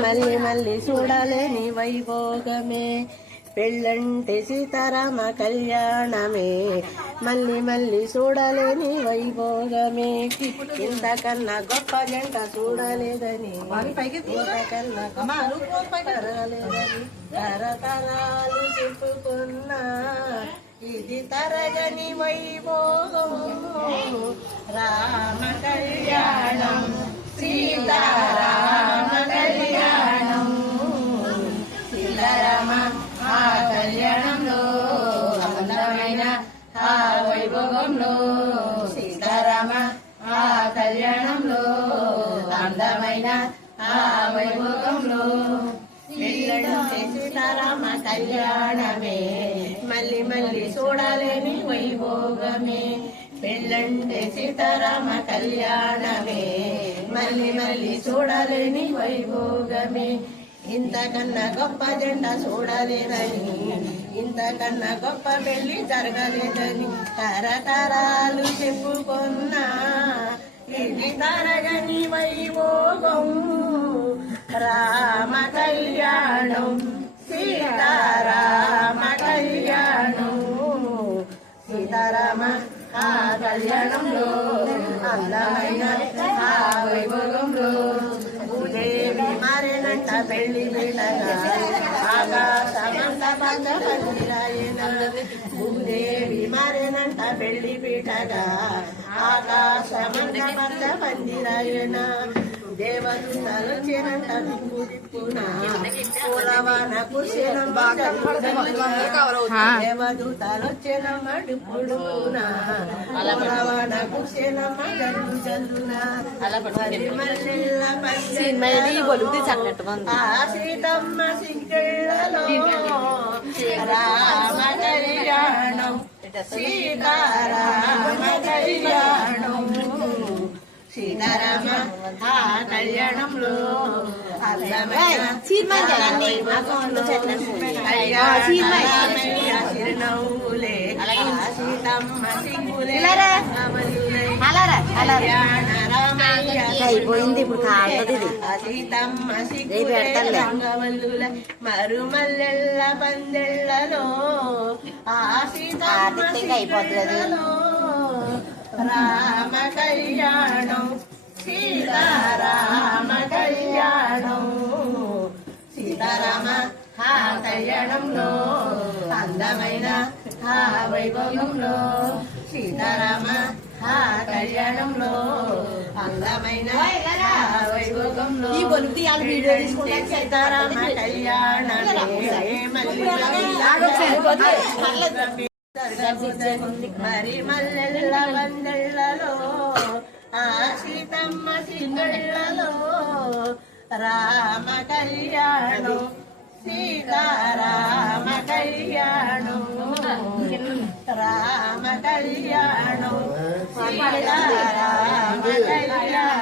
మళ్ళీ మళ్ళీ చూడాలని వైభోగమే పెళ్ళంటే సీతారామ కళ్యాణమే మళ్ళీ మళ్ళీ చూడాలని వైభోగమే ఇంతకన్నా గొప్ప జంట చూడలేదని ఇంతకన్నా తరతరాలు చెప్పుకున్నా ఇది తరగని వైభోగం రామ కళ్యాణం సీతారామ కళ్యాణం సీతారామ ఆ కళ్యాణంలో అందమైన ఆ వైభోగంలో సీతారామ ఆ కళ్యాణంలో అందమైన ఆ వైభోగంలో సీతారామ కళ్యాణమే మళ్ళీ మళ్ళీ చూడాలని వైభోగమే పెళ్ళంటే సీతారామ కళ్యాణమే మళ్ళీ మళ్ళీ చూడాలని వైభోగమే ఇంతకన్నా గొప్ప జెండ చూడలేదని ఇంతకన్నా గొప్ప పెళ్లి జరగలేదని తరతరాలు చెప్పుకున్నా ఇది తరగని వైభోగం రామ కళ్యాణం సీతారామ కళ్యాణం సీతారామ ఆ కళ్యాణంలో అందమైన ఆ వైభోగంలో భూదేవి మారేనంట పెళ్లి బిడ్డగా ఆకాశమంత పంద పందిరాయన భూదేవి మారేనంట పెళ్లి బిడ్డగా ఆకాశమంత పంద పందిరాయన దేవదూతలు చిరంట దిక్కు దిక్కున పూలవాన కుశలం దేవదూతలు చిరమ్మ డుప్పుడున పూలవాన కుశలమ్మ జల్లు జల్లున సీతమ్మ సిగ్గళ్ళలో రామ కళ్యాణం సీతారామ కళ్యాణం సీతారామ ఆ కళ్యాణంలో చిరునవ్వులే సీతమ్మ సిగ్గులే అయిపోయింది ఇప్పుడు కాదు సీతమ్మ సిగ్గులే రంగవల్లుల మరుమల్లెళ్ళ పందెళ్లలో ఆ సీతమ్మ సిగ్గులలో రామ కళ్యాణం సీతారామ కళ్యాణం సీతారామ ఆ కళ్యాణంలో అందమైన ఆ వైభోగంలో సీతారామ ఆ కళ్యాణంలో అందమైన ఆ వైభోగంలో సీతారామ కళ్యాణమే మరి మల్లెళ్ళ వందళ్ళలో ఆ సీతమ్మ సిగ్గళ్ళలో రామ కళ్యాణం సీతారామ కళ్యాణం రామ కళ్యాణం సీతారామ కళ్యాణం